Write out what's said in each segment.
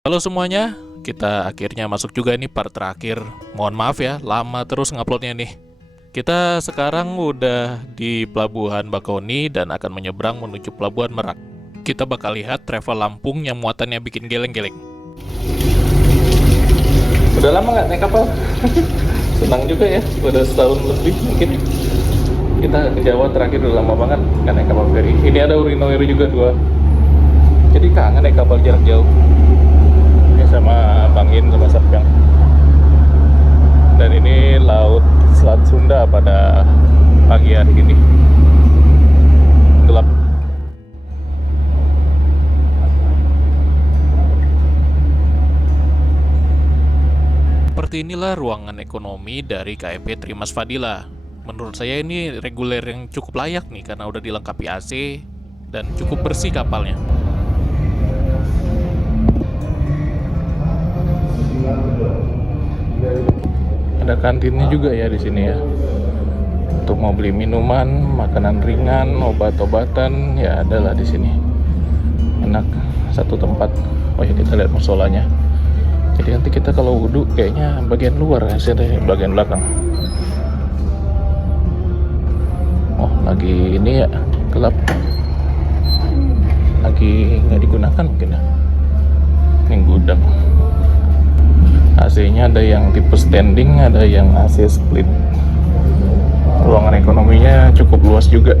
Halo semuanya, kita akhirnya masuk juga nih part terakhir. Mohon maaf ya, lama terus nguploadnya nih. Kita sekarang udah di Pelabuhan Bakauheni dan akan menyeberang menuju Pelabuhan Merak. Kita bakal lihat travel Lampung yang muatannya bikin geleng-geleng. Udah lama nggak naik kapal? Senang juga ya, udah setahun lebih mungkin. Kita ke Jawa terakhir udah lama banget nggak naik kapal feri. Ini ada Urinoir juga dua. Jadi kangen naik kapal jarak jauh. Sama Bang In sama Sapyang. Dan ini laut Selat Sunda pada pagi hari ini. Gelap. Seperti inilah ruangan ekonomi dari KMP Trimas Fadila. Menurut saya ini reguler yang cukup layak nih karena udah dilengkapi AC dan cukup bersih kapalnya. Ada kantinnya juga ya di sini ya. Untuk mau beli minuman, makanan ringan, obat-obatan, ya adalah di sini. Enak, satu tempat. Oh ya, kita lihat musolanya. Jadi nanti kita kalau wudhu kayaknya bagian luar ya, sini bagian belakang. Oh, lagi ini ya, gelap. Lagi nggak digunakan mungkin ya. Ini gudang. AC-nya ada yang tipe standing, ada yang AC split. Ruangan ekonominya cukup luas juga.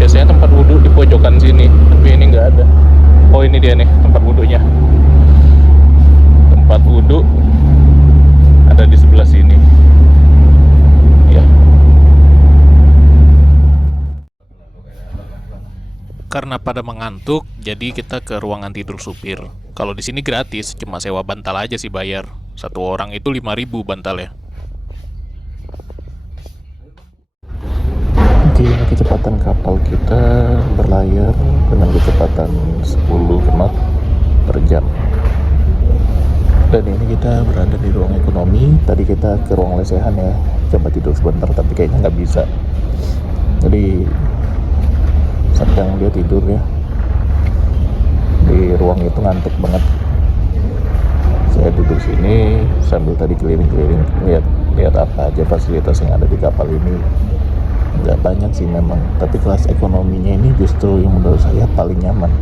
Biasanya tempat wudhu di pojokan sini, tapi ini nggak ada. Oh, ini dia nih tempat wudhunya. Tempat wudhu ada di sebelah sini. Ya. Karena pada mengantuk, jadi kita ke ruangan tidur supir. Kalau di sini gratis, cuma sewa bantal aja sih bayar. Satu orang itu 5.000 bantalnya. Oke, ini kecepatan kapal kita berlayar dengan kecepatan 10 knot per jam. Dan ini kita berada di ruang ekonomi. Tadi kita ke ruang lesehan ya, coba tidur sebentar, tapi kayaknya nggak bisa. Jadi sedang dia tidur ya di ruang itu, ngantuk banget. Saya duduk sini sambil tadi keliling-keliling lihat apa aja fasilitas yang ada di kapal ini. Nggak banyak sih memang, tapi kelas ekonominya ini justru yang menurut saya paling nyaman.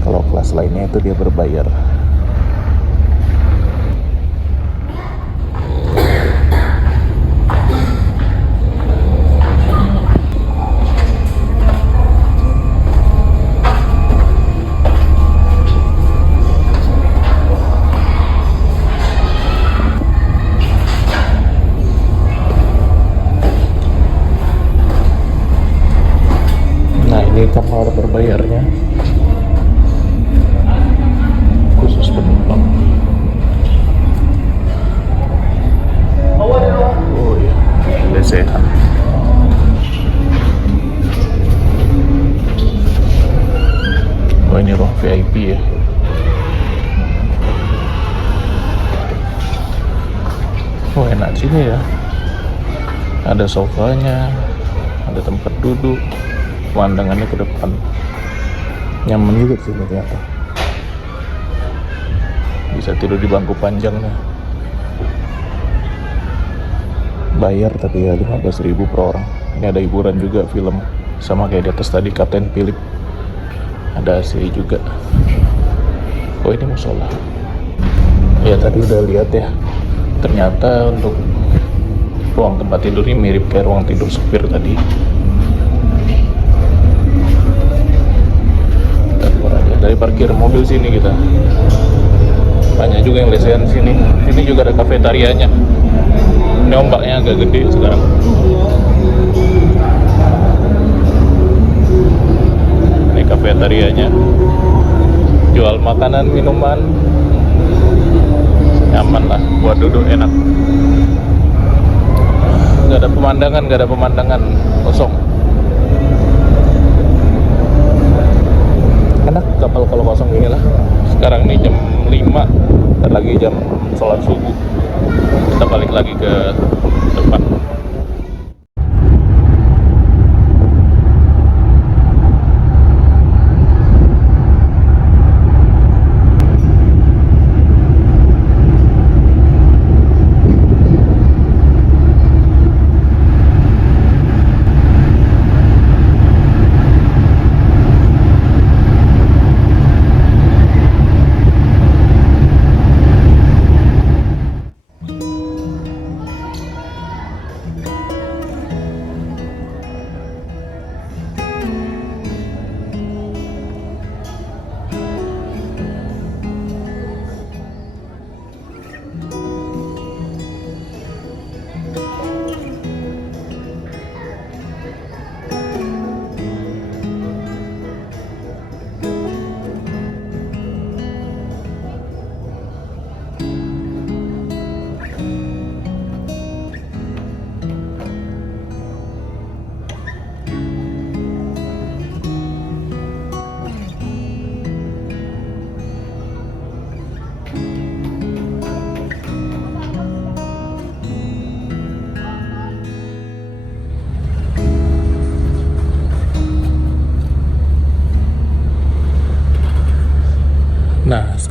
Kalau kelas lainnya itu dia berbayar. Ini kamar berbayarnya khusus penumpang. Oh iya, lesehan. Oh, ini ruang VIP ya. Oh, enak sini ya. Ada sofanya, ada tempat duduk. Pemandangannya ke depan, nyaman juga sih ternyata. Bisa tidur di bangku panjangnya. Bayar tapi ya 15.000 per orang. Ini ada hiburan juga, film sama kayak di atas tadi, Kapten Philip. Ada AC juga. Oh, ini musola. Ya tadi udah lihat ya. Ternyata untuk ruang tempat tidur ini mirip kayak ruang tidur supir tadi. Dari parkir mobil sini kita banyak juga yang lesehan sini. Ini juga ada kafetarianya. Ini ombaknya agak gede sekarang. Ini kafetarianya, jual makanan minuman, nyaman lah buat duduk, enak. Nggak ada pemandangan, kosong. Enak kapal kalau kosong gini lah. Sekarang nih jam 5, ntar lagi jam sholat subuh. Kita balik lagi ke depan.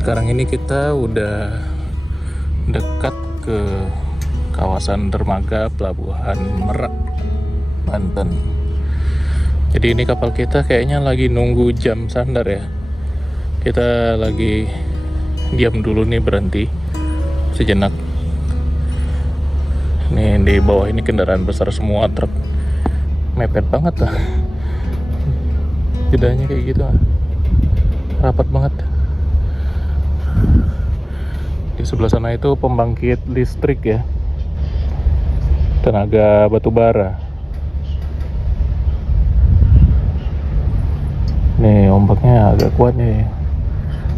Sekarang ini kita udah dekat ke kawasan dermaga Pelabuhan Merak, Banten. Jadi ini kapal kita kayaknya lagi nunggu jam sandar ya. Kita lagi diam dulu nih, berhenti sejenak. Nih di bawah ini kendaraan besar semua, truk. Mepet banget lah. Jedanya kayak gitu, rapat banget. Di sebelah sana itu pembangkit listrik ya, tenaga batu bara. Nih ombaknya agak kuat nih,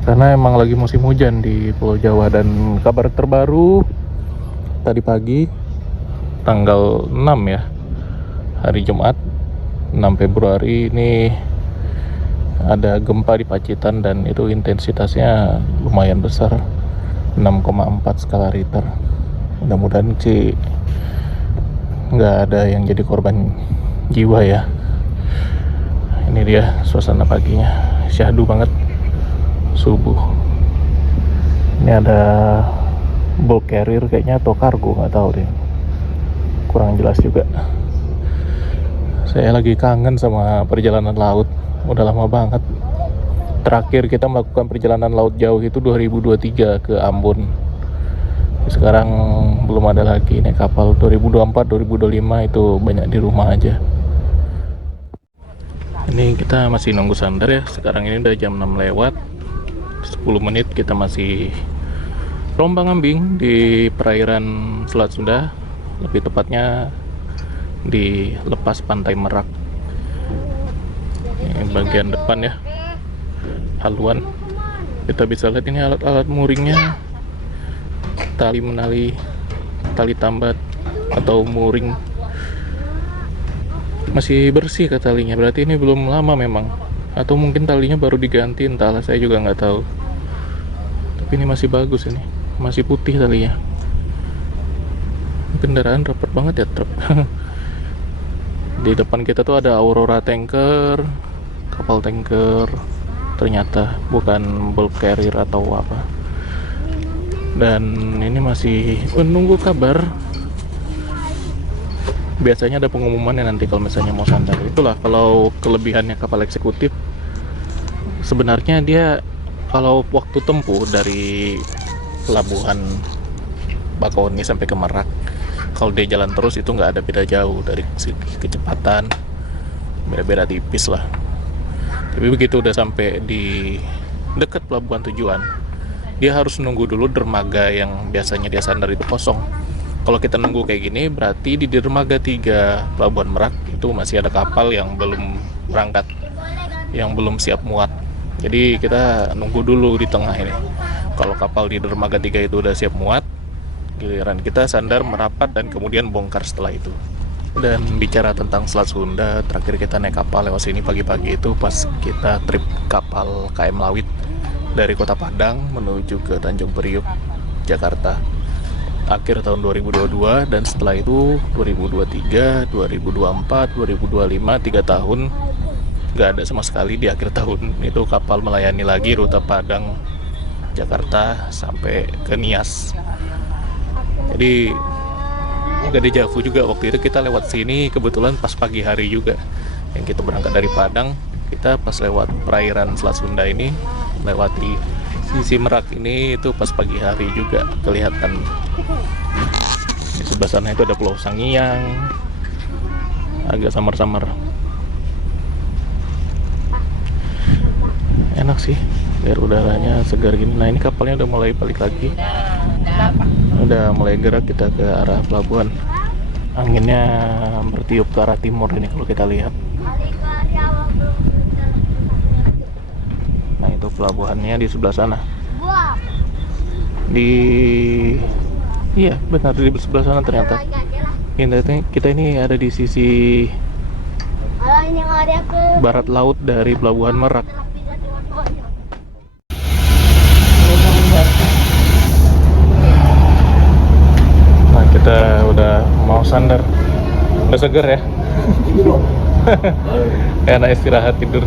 karena emang lagi musim hujan di Pulau Jawa. Dan kabar terbaru tadi pagi tanggal 6 ya, hari Jumat 6 Februari ini ada gempa di Pacitan, dan itu intensitasnya lumayan besar, 6,4 skala Richter. Mudah-mudahan sih nggak ada yang jadi korban jiwa ya. Ini dia suasana paginya, syahdu banget subuh. Ini ada bulk carrier kayaknya atau kargo, nggak tahu deh, kurang jelas juga. Saya lagi kangen sama perjalanan laut, udah lama banget. Terakhir kita melakukan perjalanan laut jauh itu 2023 ke Ambon. Sekarang belum ada lagi naik kapal. 2024, 2025 itu banyak di rumah aja. Ini kita masih nunggu sandar ya. Sekarang ini udah jam 6 lewat 10 menit. Kita masih rombang-ambing di perairan Selat Sunda, lebih tepatnya di lepas pantai Merak. Ini bagian depan ya, haluan. Kita bisa lihat ini alat-alat mooringnya, tali menali, tali tambat atau mooring. Masih bersih ke talinya, berarti ini belum lama memang, atau mungkin talinya baru diganti, entahlah, saya juga nggak tahu. Tapi ini masih bagus, ini masih putih talinya. Kendaraan rapat banget ya, truk. Di depan kita tuh ada Aurora tanker, kapal tanker, ternyata bukan bulk carrier atau apa. Dan ini masih menunggu kabar. Biasanya ada pengumumannya nanti kalau misalnya mau sandar. Itulah kalau kelebihannya kapal eksekutif. Sebenarnya dia kalau waktu tempuh dari pelabuhan Bakauheni sampai ke Merak, kalau dia jalan terus itu nggak ada beda jauh dari segi kecepatan, beda-beda tipis lah. Tapi begitu udah sampai di dekat pelabuhan tujuan, dia harus nunggu dulu dermaga yang biasanya dia sandar itu kosong. Kalau kita nunggu kayak gini, berarti di dermaga 3 Pelabuhan Merak itu masih ada kapal yang belum berangkat, yang belum siap muat. Jadi kita nunggu dulu di tengah ini. Kalau kapal di dermaga 3 itu udah siap muat, giliran kita sandar merapat dan kemudian bongkar setelah itu. Dan bicara tentang Selat Sunda, terakhir kita naik kapal lewat sini pagi-pagi itu pas kita trip kapal KM Lawit dari Kota Padang menuju ke Tanjung Priuk, Jakarta, akhir tahun 2022. Dan setelah itu 2023, 2024, 2025, 3 tahun nggak ada sama sekali. Di akhir tahun itu kapal melayani lagi rute Padang, Jakarta sampai ke Nias. Jadi nggak dejavu juga, waktu itu kita lewat sini kebetulan pas pagi hari juga. Yang kita berangkat dari Padang, kita pas lewat perairan Selat Sunda ini, lewati sisi Merak ini, itu pas pagi hari juga kelihatan. Di sebelah sana itu ada Pulau Sangiang, agak samar-samar. Enak sih, biar udaranya segar gini. Nah ini kapalnya udah mulai balik lagi, udah mulai gerak kita ke arah pelabuhan. Anginnya bertiup ke arah timur ini kalau kita lihat. Nah itu pelabuhannya di sebelah sana. Iya benar, di sebelah sana ternyata. Kita ini ada di sisi barat laut dari Pelabuhan Merak. Nah kita udah mau sandar, udah seger ya. Enak istirahat tidur.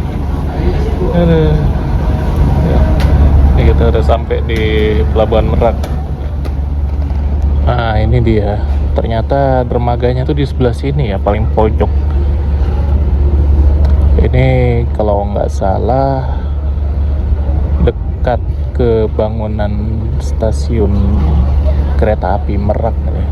Aduh. Ya. Ini kita udah sampai di Pelabuhan Merak. Nah ini dia, ternyata dermaganya tuh di sebelah sini ya, paling pojok. Ini kalau nggak salah dekat ke bangunan stasiun kereta api Merak ya.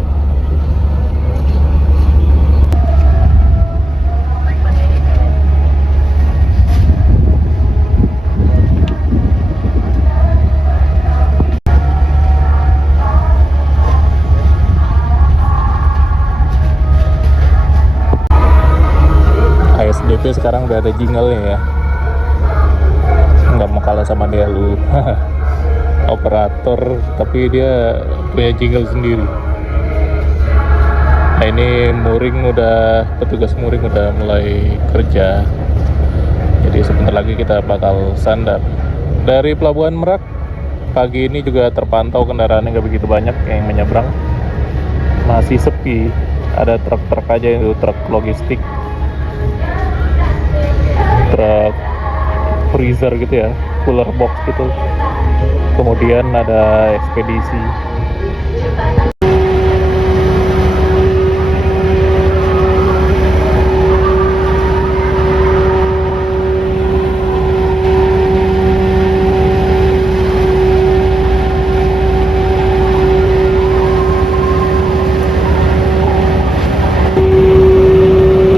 ASDP sekarang udah ada jingle-nya ya, nggak mau kalah sama dia lu. Operator tapi dia punya jingle sendiri. Nah ini petugas mooring udah mulai kerja, jadi sebentar lagi kita bakal sandar. Dari Pelabuhan Merak pagi ini juga terpantau kendaraannya nggak begitu banyak yang menyeberang, masih sepi. Ada truk-truk aja, itu truk logistik, truk freezer gitu ya, cooler box gitu. Kemudian ada ekspedisi.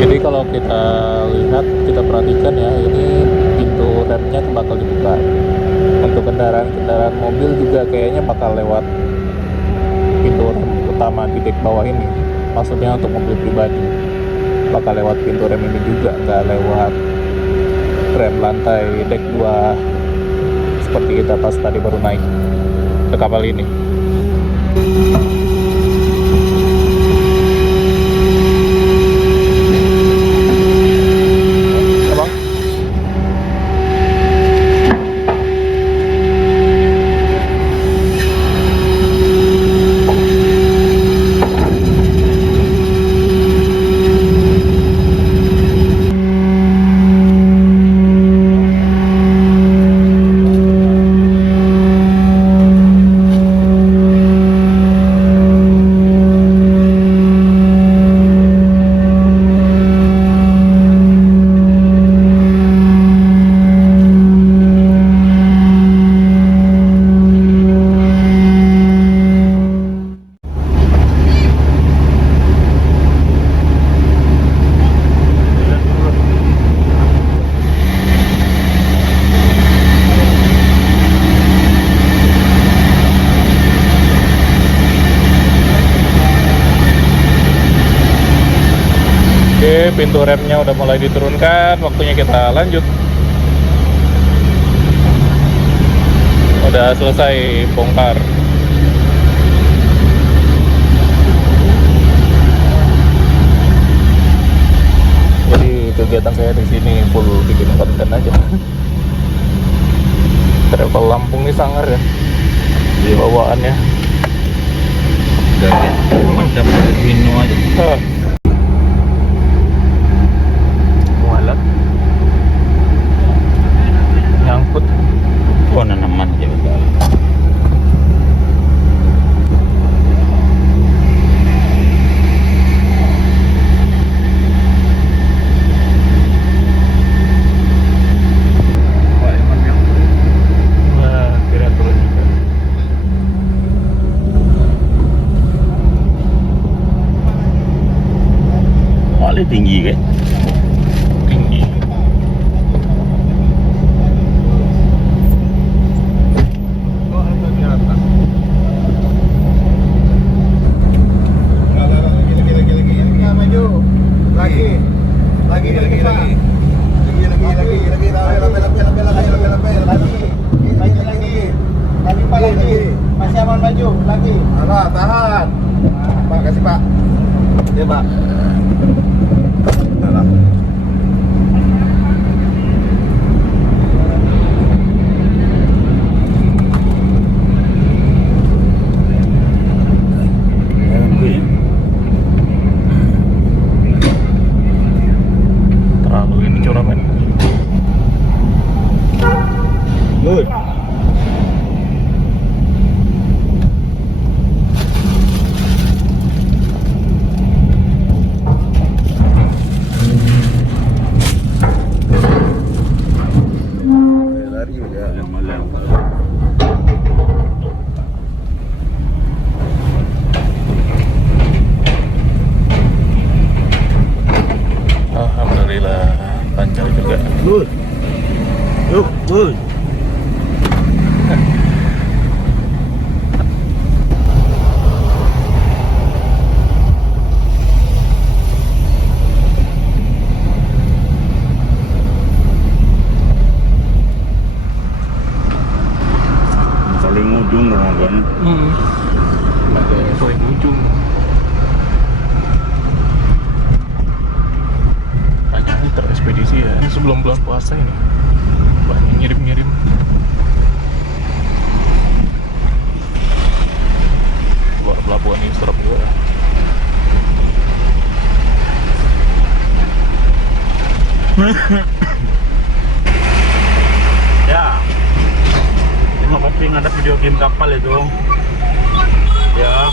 Jadi kalau kita lihat, kita perhatikan ya, ini pintu remnya bakal dibuka. Untuk kendaraan mobil juga kayaknya bakal lewat pintu rem utama di dek bawah ini. Maksudnya untuk mobil pribadi bakal lewat pintu rem ini juga, nggak lewat rem lantai dek 2 seperti kita pas tadi baru naik ke kapal ini. Oke, pintu remnya udah mulai diturunkan, waktunya kita lanjut. Udah selesai bongkar. Jadi kegiatan saya di sini full bikin konten aja. Travel Lampung ini sangar ya, bawaannya. Cuma dapat minum aja. Mualat nyangkut. Oh, nanaman aja betul. Nah, kira turun juga. Paling tinggi kan? Tinggi. Masih aman maju lagi. Alah, tahan. Pak, kasih Pak. Ya Pak. Alah. Terlalu ini curam kan. Ui. Good. Yuk, good. Paling ujung dong kan. Ada paling ujung. Banyak nih terekspedisi ya. Ini sebelum bulan puasa ini. Banyak ngirim-ngirim. Keluar pelabuhan ini serem juga. Ya. Terima kasih ada video game kapal itu. Ya.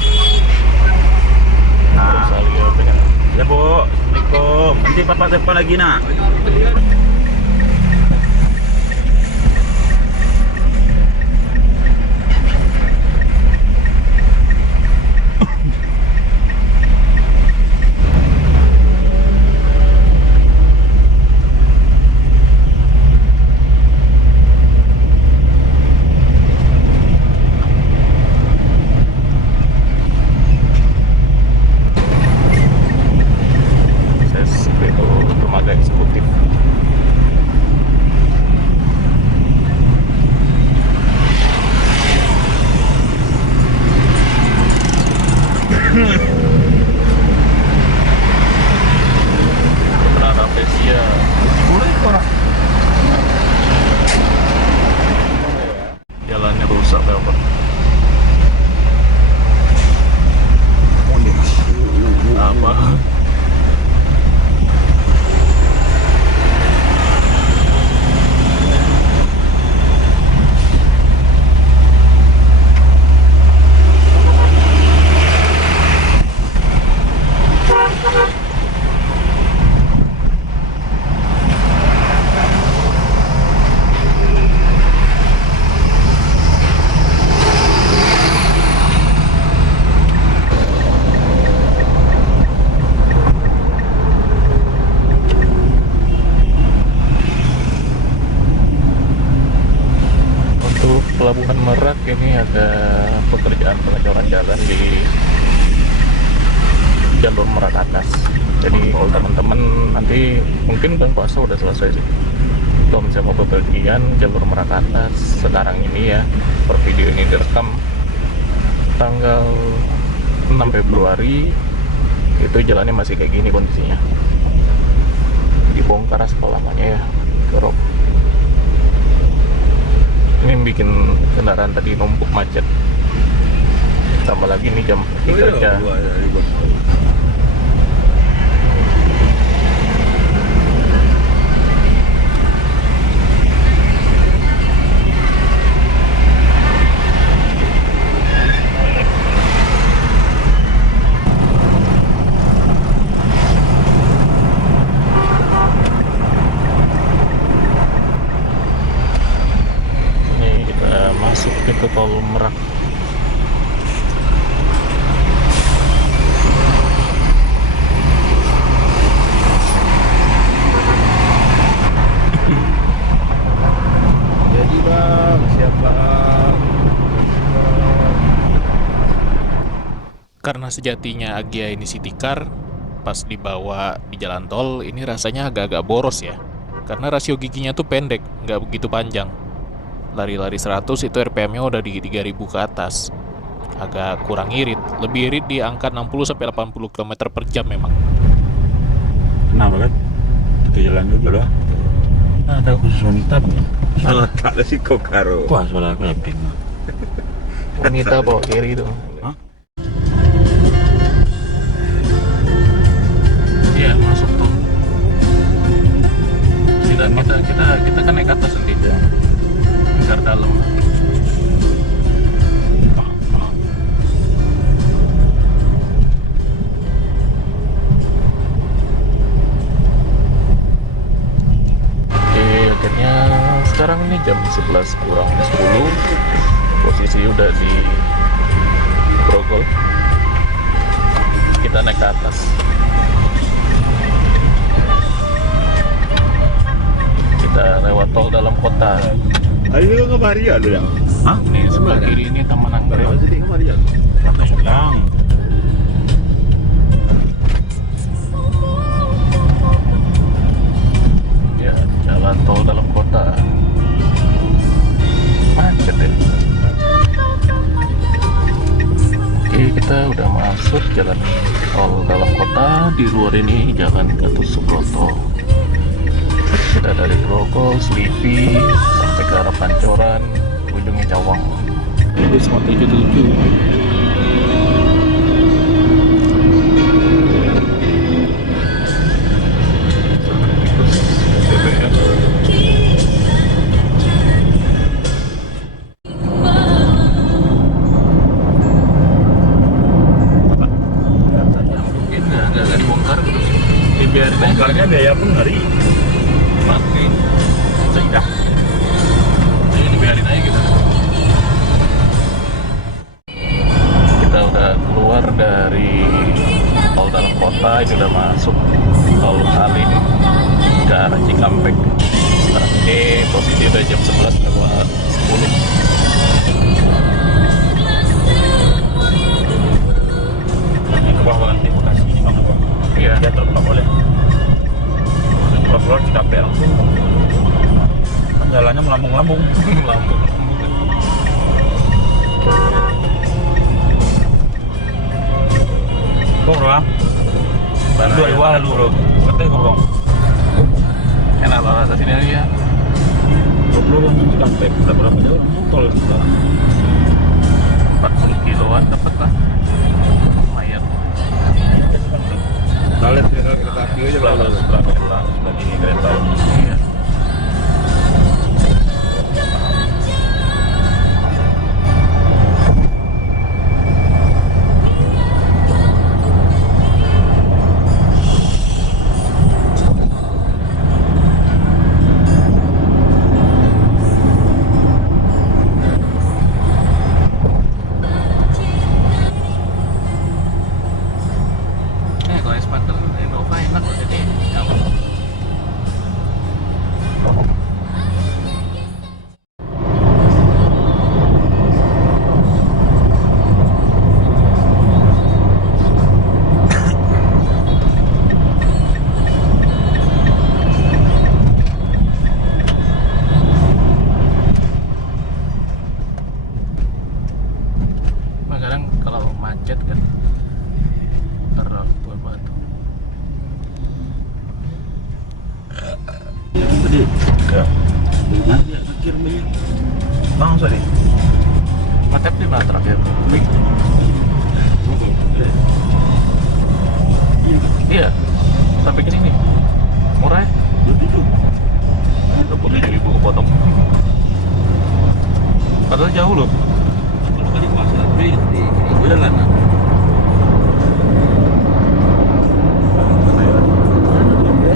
Nah, Salia pengen. ya Bu. Assalamualaikum. Nanti papa telepon lagi nak. Itu dermaga eksekutif. Terada Vesia. Boleh orang. Jalannya rusak apa? Apa? Untuk Pelabuhan Merak ini ada pekerjaan pengecoran jalan di jalur Merak atas. Jadi kalau teman-teman nanti mungkin bulan puasa udah selesai sih. Kalau misalnya mau bepergian jalur Merak atas sekarang ini ya, per video ini direkam tanggal 6 Februari, itu jalannya masih kayak gini kondisinya. Dibongkar aspal lamanya ya, kerok. Ini yang bikin kendaraan tadi numpuk macet. Tambah lagi nih jam kerja. Ini kita masuk ke tol Merak. Jadi bang, siapa? Karena sejatinya Agya ini city car, pas dibawa di jalan tol ini rasanya agak-agak boros ya. Karena rasio giginya tuh pendek, nggak begitu panjang. Lari-lari 100 itu RPM-nya udah di 3000 ke atas. Agak kurang irit, lebih irit di angka 60-80 km per jam memang. Kenapa kan? Ke jalan dulu lah. Ada khusus wanita bang? Tak ada sih kok karo. Wah soalnya aku lebih bingung. Wanita bawa kiri itu. Hah? Iya, masuk tol. Kita kan naik ke atas nanti ya. Nggak dalam. Oke, akhirnya sekarang ini jam 11 kurang 10. Posisi udah di Grogol. Kita naik ke atas. tol dalam kota. Ayo ke Maria lu ya? Hah? Nih sebelah kiri ini Taman Anggrek. Jadi ke Maria. Yang Ya, jalan tol dalam kota. Macet ya. Oke, kita udah masuk jalan tol dalam kota. Di luar ini jalan Gatot Subroto. Kita dari Grogol, Slipi, sampai ke arah Pancoran, ujungnya Cawang. Wisma 77. Nggak dibongkar gitu. Dibiarin aja. bongkarnya biaya pun hari. Mati. Sudah. Jadi dibiarin aja gitu. Kita udah keluar dari tol dalam kota, ini udah masuk tol Halim ke arah Cikampek. Sekarang ini posisi udah jam 11.10. Ke bawah nanti Bekasi ini kamu bang. Iya. Ya tetap boleh. Keluar Cikampek langsung. Kan jalannya melambung-lambung. Lambung. Kok bro? Mana 2000 ya? lalu bro. Katanya kok bro. Enak banget atas sini aja. 20 langsung Cikampek. Udah berapa jauh langsung tol kita. 40 kiloan dapat lah. Lumayan. Kalian kereta api aja Sebelah berapa? kereta, sebelah kiri kereta. Iya. Kalau es patel Innova enak loh, jadi nyaman. Nah, kadang kalau macet kan terbuat batu. Tadi ya. Nanti akhir banyak. Langsung deh. Macet di mana terakhir? Iya, sampai ke sini. Murah ya? 27.000 kepotong. Padahal jauh loh. Kalau kali pasar, di jalan.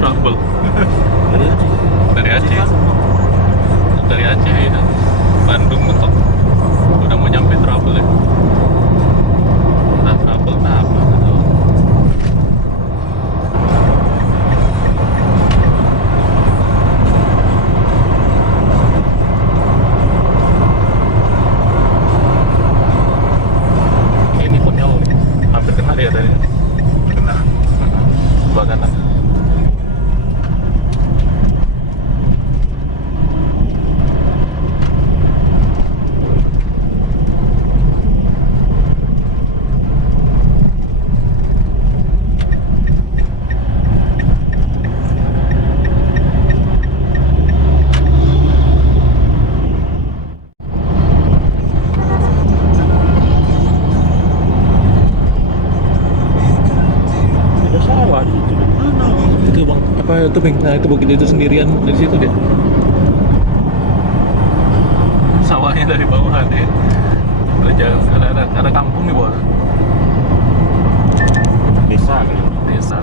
Trouble. Dari Aceh. Dari Aceh ya. Bandung mentok. Udah mau nyampe trouble ya. Nah, trouble nah apa gitu. Ini konyol nih. Hampir kena dia tadi. Kena. Sebelah kanan. Ada sawah di situ. Mana? Itu bang, apa itu bang? Nah itu bukit itu sendirian dari situ dia. Sawahnya dari bawah deh. Ada kampung di bawah. Desa gitu. Desa.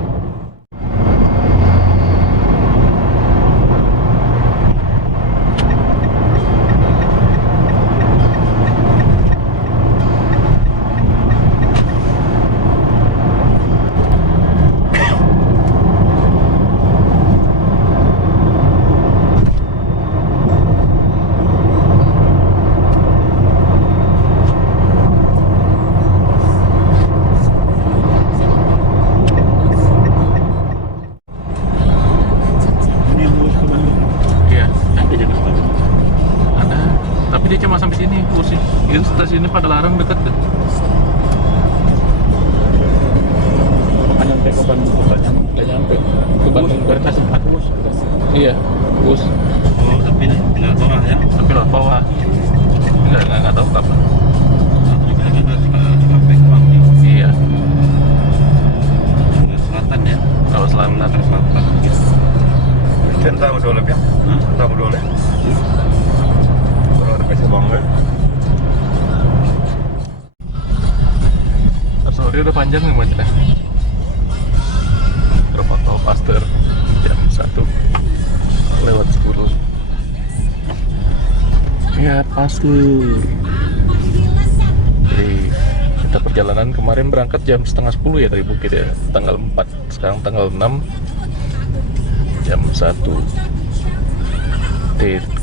nggak sampai sini kursi. Itu stasiunnya pada larang deket deh. Makanya nyampe ke Bandung kotanya. Nggak nyampe ke Bandung Berkasih bus. Iya, bus. Oh, tapi pindah bawah ya. Tapi lewat bawah. Nggak tahu kapan. Juga lagi ke Cikampek doang nih. Iya, Selatan ya. kalau selatan. Selatan. Dan tahu dole ya? Tahu dole. Kalau ada kasih bangga. Sorry udah panjang nih macetnya. Terpantau Pasteur jam 1:10. Ya Pasteur. Jadi kita perjalanan kemarin berangkat jam 9:30 ya dari Bukit ya, tanggal 4. Sekarang tanggal 6 jam 1.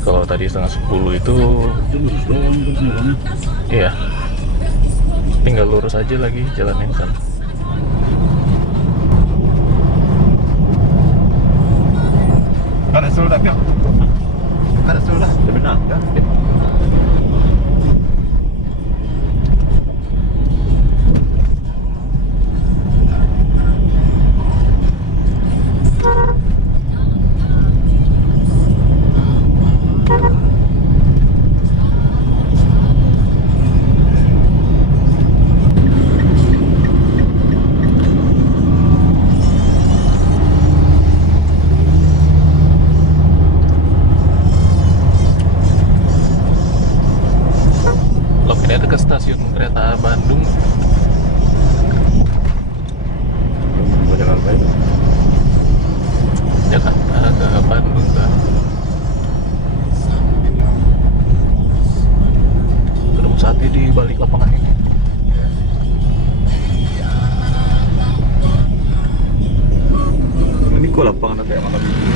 Kalau tadi 9:30 itu Itu lurus doang terus nih. iya, tinggal lurus aja lagi jalannya kan. Ada sudah ya? Ada sudah. Benar. Ya. Lokasinya itu ke stasiun kereta Bandung. Mau jalan baik. Jakarta ke Bandung kan. Gedung sate di balik lapangan ini. Ini kok lapangan kayak malam ini.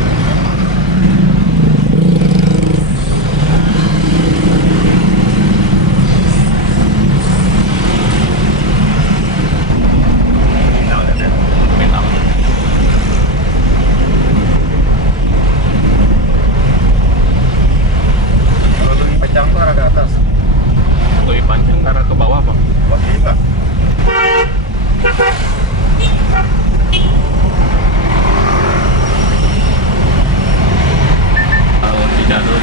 Minang. Kalau lebih panjang tuh arah ke atas. Lebih panjang karena ke bawah bang. Wah, gila. Kalau di jalur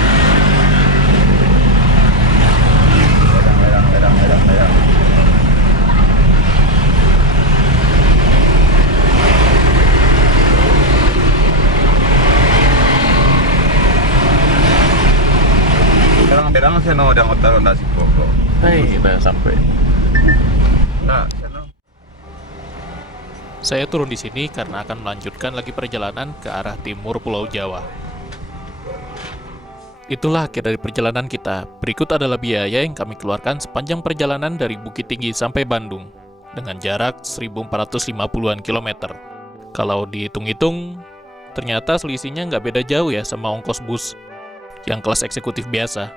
Ledang. Ledang sih no udah ngotor nasi pokok. udah sampai. Nah, sana. Saya turun di sini karena akan melanjutkan lagi perjalanan ke arah timur Pulau Jawa. Itulah akhir dari perjalanan kita. Berikut adalah biaya yang kami keluarkan sepanjang perjalanan dari Bukit Tinggi sampai Bandung dengan jarak 1450-an kilometer. Kalau dihitung-hitung, ternyata selisihnya nggak beda jauh ya sama ongkos bus yang kelas eksekutif biasa.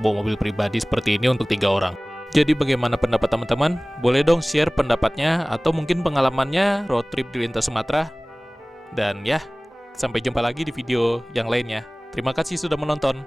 Bawa mobil pribadi seperti ini untuk 3 orang. Jadi bagaimana pendapat teman-teman? Boleh dong share pendapatnya atau mungkin pengalamannya road trip di lintas Sumatera. Dan ya, sampai jumpa lagi di video yang lainnya. Terima kasih sudah menonton.